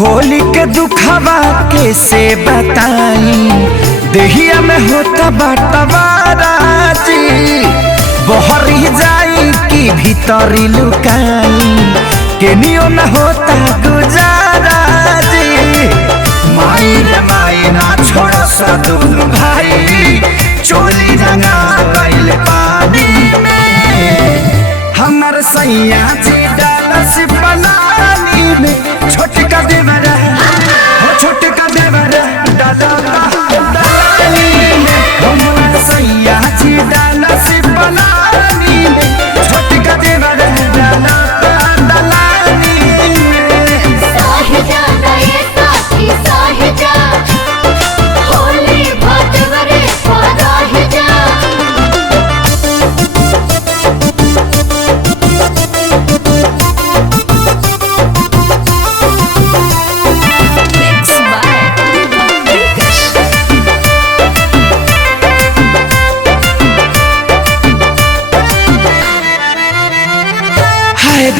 होली के दुखवा कैसे बताई, देहिया में होता बटवाराजी। बहरी जाई कि भीतरी लुकाई, केनियो न होता गुजाराजी। माई रे माई ना छोड़ सदुल भाई, चोली रंगा गइल पानी में। हमर सैया जी डालस पलानी में, छोटका देवरा हो छोटका देवरा डालानी में। हमर सैया जी डालस पलानी में, छोटका देवरा डालानी में। साहिजा नए साथी साहिजा, होली भटवरे साहिजा।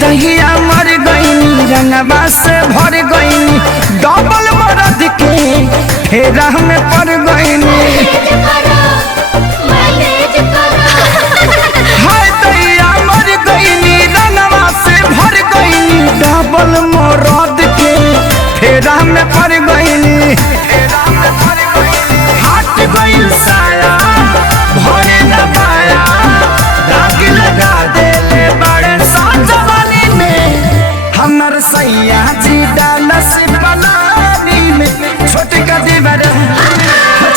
दहिया मर गईनी, रंगवा से भर गईनी, डबल मरद के फेरा में पड़ गईनी। हाय दहिया मर गईनी, रंगवा से भर गईनी, डबल मरद के फेरा में पड़ गईनी। हट गईल साया भरे न पाया, दाग लगा देले बड़े साजवानी में। हमर सैया जी डालस पलानी में, छोटका देवरा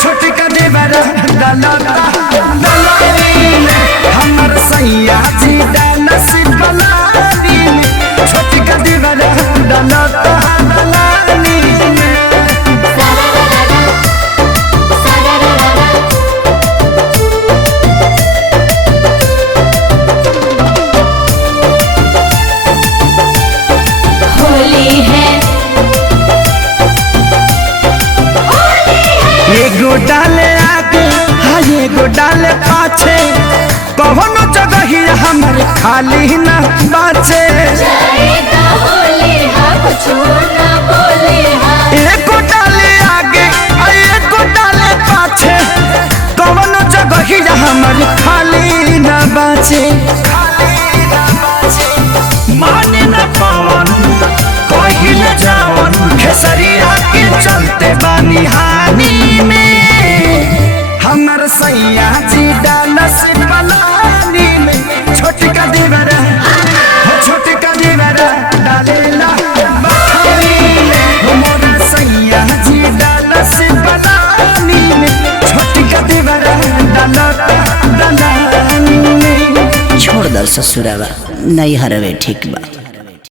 छोटका देवरा डालानी में। हमर सैया जी डालस पलानी में, छोटका देवरा डालानी में। एगो डाले आगे हाँ एगो डाले पाछे, कौनो जगह ही हमर खाली न बाचे। एगो डाले आगे एगो डाले पाछे, कौनो जगह ही हमर खाली न बाचे। माने न पवन कहिल जावन, खेसरिया के चलते बानी हानि में। हमर सैया जी डालस पलानी में, छोटका देवरा हो छोटका देवरा डालेला पानी में। हमर सैया जी डालस पलानी में, छोटका देवरा डालानी में। छोड़ दल ससुरावा, नहीं हरवे ठीक बा।